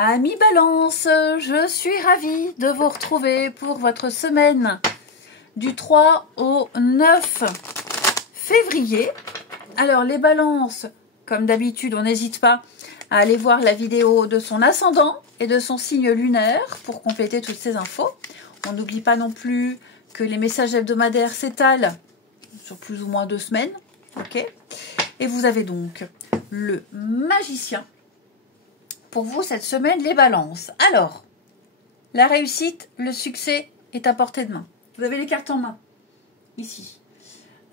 Amis Balance, je suis ravie de vous retrouver pour votre semaine du 3 au 9 février. Alors les balances, comme d'habitude, on n'hésite pas à aller voir la vidéo de son ascendant et de son signe lunaire pour compléter toutes ces infos. On n'oublie pas non plus que les messages hebdomadaires s'étalent sur plus ou moins 2 semaines. Ok. Et vous avez donc le magicien. Pour vous, cette semaine, les balances. Alors, la réussite, le succès est à portée de main. Vous avez les cartes en main, ici.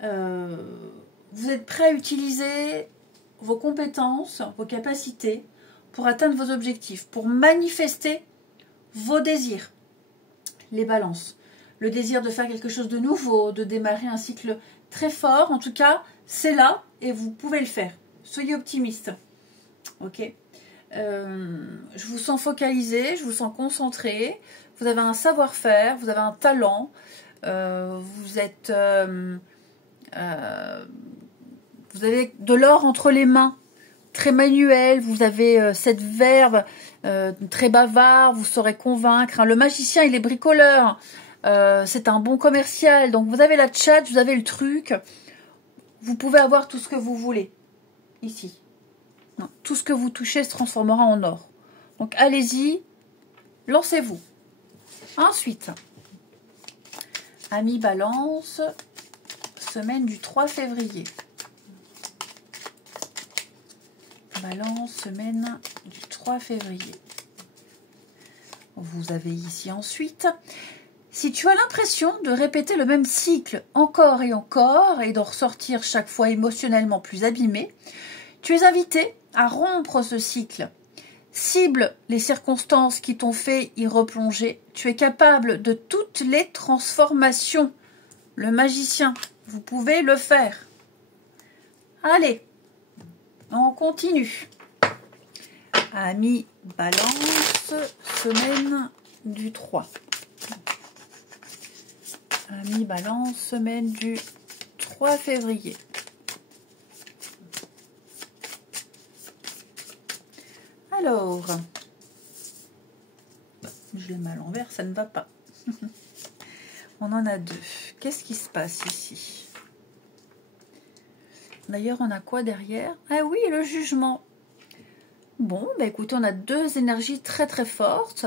Vous êtes prêt à utiliser vos compétences, vos capacités pour atteindre vos objectifs, pour manifester vos désirs. Les balances. Le désir de faire quelque chose de nouveau, de démarrer un cycle très fort. En tout cas, c'est là et vous pouvez le faire. Soyez optimistes. Ok. Je vous sens focalisé, je vous sens concentré, vous avez un savoir-faire, vous avez un talent, vous avez de l'or entre les mains, très manuel, vous avez cette verve très bavard, vous saurez convaincre. Le magicien, il est bricoleur, c'est un bon commercial, donc vous avez la tchatche, vous avez le truc, vous pouvez avoir tout ce que vous voulez, ici. Non, tout ce que vous touchez se transformera en or. Donc allez-y, lancez-vous. Ensuite, amis Balance, semaine du 3 février. Balance, semaine du 3 février. Vous avez ici ensuite, si tu as l'impression de répéter le même cycle encore et encore et d'en ressortir chaque fois émotionnellement plus abîmé, tu es invité à rompre ce cycle. Cible les circonstances qui t'ont fait y replonger. Tu es capable de toutes les transformations. Le magicien, vous pouvez le faire. Allez, on continue. Amis Balance, semaine du 3. Amis Balance, semaine du 3 février. Alors, je l'ai mis à l'envers, ça ne va pas. On en a 2. Qu'est-ce qui se passe ici? D'ailleurs, on a quoi derrière? Ah oui, le jugement. Bon, bah écoutez, on a 2 énergies très très fortes.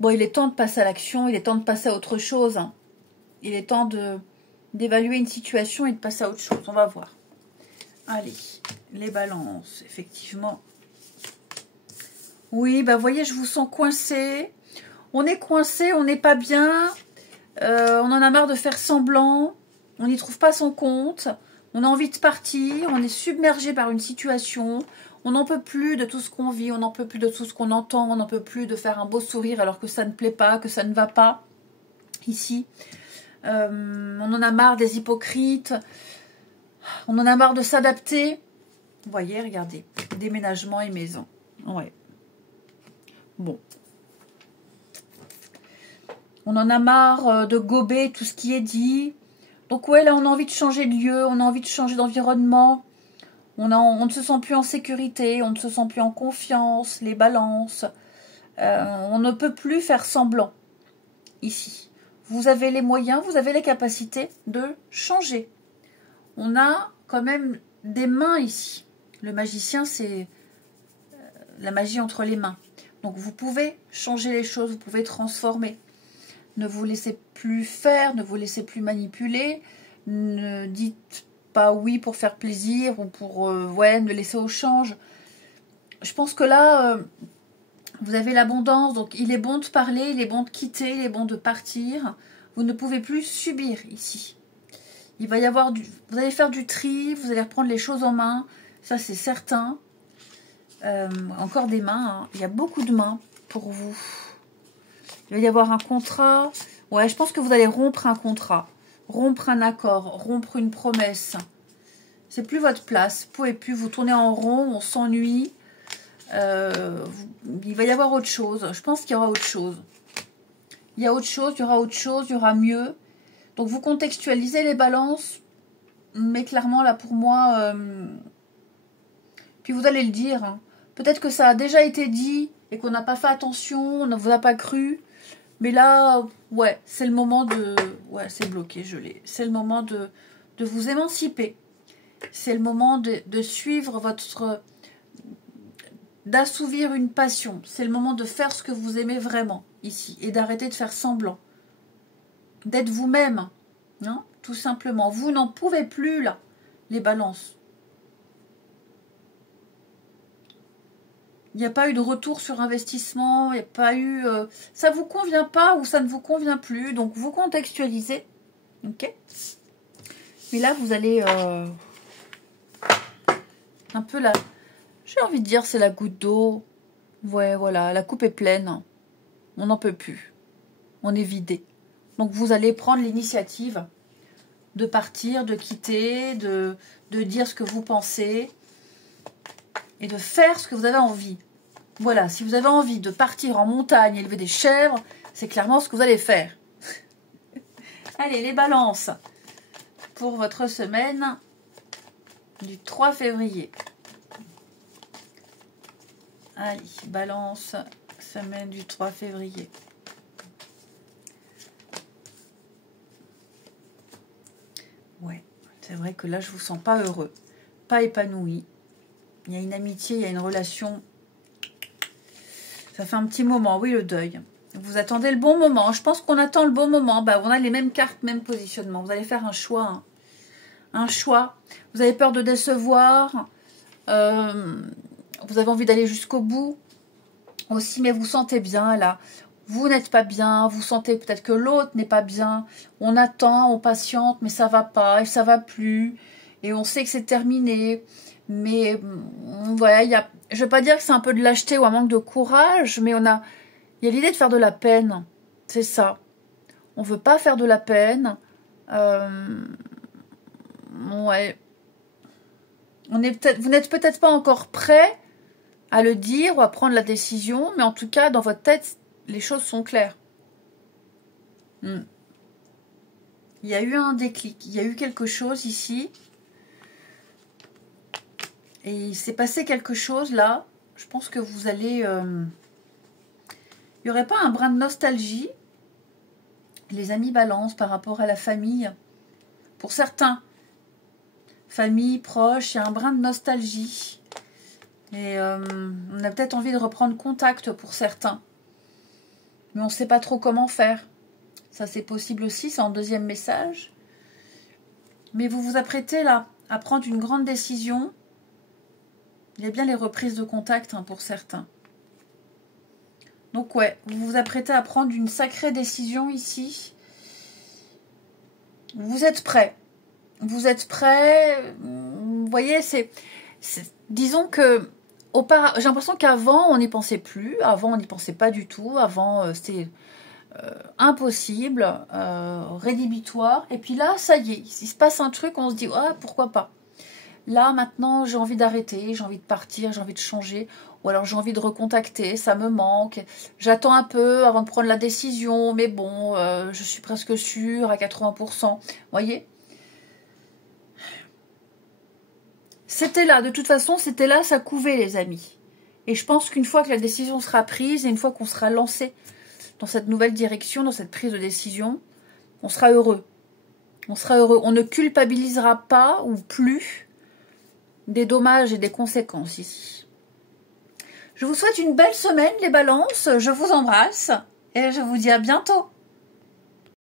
Bon, il est temps de passer à l'action, il est temps de passer à autre chose. Il est temps d'évaluer une situation et de passer à autre chose. On va voir. Allez, les balances, effectivement. Oui, bah voyez, je vous sens coincé. On est coincé, on n'est pas bien. On en a marre de faire semblant. On n'y trouve pas son compte. On a envie de partir. On est submergé par une situation. On n'en peut plus de tout ce qu'on vit. On n'en peut plus de tout ce qu'on entend. On n'en peut plus de faire un beau sourire alors que ça ne plaît pas, que ça ne va pas. Ici. On en a marre des hypocrites. On en a marre de s'adapter. Vous voyez, regardez. Déménagement et maison. Ouais. Bon. On en a marre de gober tout ce qui est dit. Donc ouais, là, on a envie de changer de lieu, on a envie de changer d'environnement. On ne se sent plus en sécurité, on ne se sent plus en confiance, les balances. On ne peut plus faire semblant ici. Vous avez les moyens, vous avez les capacités de changer. On a quand même des mains ici. Le magicien, c'est la magie entre les mains. Donc vous pouvez changer les choses, vous pouvez transformer. Ne vous laissez plus faire, ne vous laissez plus manipuler. Ne dites pas oui pour faire plaisir ou pour ne laisser au change. Je pense que là, vous avez l'abondance, donc il est bon de parler, il est bon de quitter, il est bon de partir. Vous ne pouvez plus subir ici. Il va y avoir vous allez faire du tri, vous allez reprendre les choses en main, ça c'est certain. Encore des mains, hein. Il y a beaucoup de mains pour vous. Il va y avoir un contrat. Ouais, je pense que vous allez rompre un contrat, rompre un accord, rompre une promesse. C'est plus votre place. Vous pouvez plus, vous tournez en rond, on s'ennuie. Il va y avoir autre chose. Je pense qu'il y aura autre chose. Il y a autre chose, il y aura autre chose, il y aura mieux. Donc vous contextualisez les balances. Mais clairement, là pour moi... Puis vous allez le dire, hein. Peut-être que ça a déjà été dit et qu'on n'a pas fait attention, on ne vous a pas cru. Mais là, ouais, c'est le moment de... Ouais, c'est bloqué, je l'ai. C'est le moment de vous émanciper. C'est le moment de suivre votre... d'assouvir une passion. C'est le moment de faire ce que vous aimez vraiment, ici. Et d'arrêter de faire semblant. D'être vous-même. Hein, tout simplement. Vous n'en pouvez plus, là, les balances. Il n'y a pas eu de retour sur investissement, il n'y a pas eu... ça ne vous convient pas ou ça ne vous convient plus. Donc, vous contextualisez. Ok. Mais là, vous allez... un peu là... J'ai envie de dire, c'est la goutte d'eau. Ouais, voilà, la coupe est pleine. On n'en peut plus. On est vidé. Donc, vous allez prendre l'initiative de partir, de quitter, de dire ce que vous pensez et de faire ce que vous avez envie. Voilà, si vous avez envie de partir en montagne, élever des chèvres, c'est clairement ce que vous allez faire. Allez, les balances pour votre semaine du 3 février. Allez, balance, semaine du 3 février. Ouais, c'est vrai que là, je vous sens pas heureux, pas épanoui. Il y a une amitié, il y a une relation... Ça fait un petit moment, oui, le deuil. Vous attendez le bon moment. Je pense qu'on attend le bon moment. Bah, on a les mêmes cartes, même positionnement. Vous allez faire un choix. Hein. Un choix. Vous avez peur de décevoir. Vous avez envie d'aller jusqu'au bout aussi, mais vous sentez bien là. Vous n'êtes pas bien. Vous sentez peut-être que l'autre n'est pas bien. On attend, on patiente, mais ça va pas et ça va plus. Et on sait que c'est terminé. Mais voilà, il y a... Je ne veux pas dire que c'est un peu de lâcheté ou un manque de courage, mais il y a l'idée de faire de la peine. C'est ça. On ne veut pas faire de la peine. Ouais. Vous n'êtes peut-être pas encore prêt à le dire ou à prendre la décision, mais en tout cas, dans votre tête, les choses sont claires. Il y a eu un déclic. Il y a eu quelque chose ici. Et il s'est passé quelque chose là. Je pense que vous allez... Il n'y aurait pas un brin de nostalgie, les amis balance, par rapport à la famille. Pour certains, famille, proche, il y a un brin de nostalgie. Et on a peut-être envie de reprendre contact pour certains. Mais on ne sait pas trop comment faire. Ça, c'est possible aussi, c'est en deuxième message. Mais vous vous apprêtez là à prendre une grande décision. Il y a bien les reprises de contact hein, pour certains. Donc ouais, vous vous apprêtez à prendre une sacrée décision ici. Vous êtes prêts. Vous êtes prêts. Vous voyez, disons que j'ai l'impression qu'avant, on n'y pensait plus. Avant, on n'y pensait pas du tout. Avant, c'était impossible, rédhibitoire. Et puis là, ça y est, il se passe un truc, on se dit, ah, pourquoi pas. Là, maintenant, j'ai envie d'arrêter, j'ai envie de partir, j'ai envie de changer. Ou alors, j'ai envie de recontacter, ça me manque. J'attends un peu avant de prendre la décision, mais bon, je suis presque sûre à 80%. Vous voyez ? C'était là, de toute façon, c'était là, ça couvait, les amis. Et je pense qu'une fois que la décision sera prise, et une fois qu'on sera lancé dans cette nouvelle direction, dans cette prise de décision, on sera heureux. On sera heureux. On ne culpabilisera pas ou plus des dommages et des conséquences ici. Je vous souhaite une belle semaine, les balances. Je vous embrasse et je vous dis à bientôt.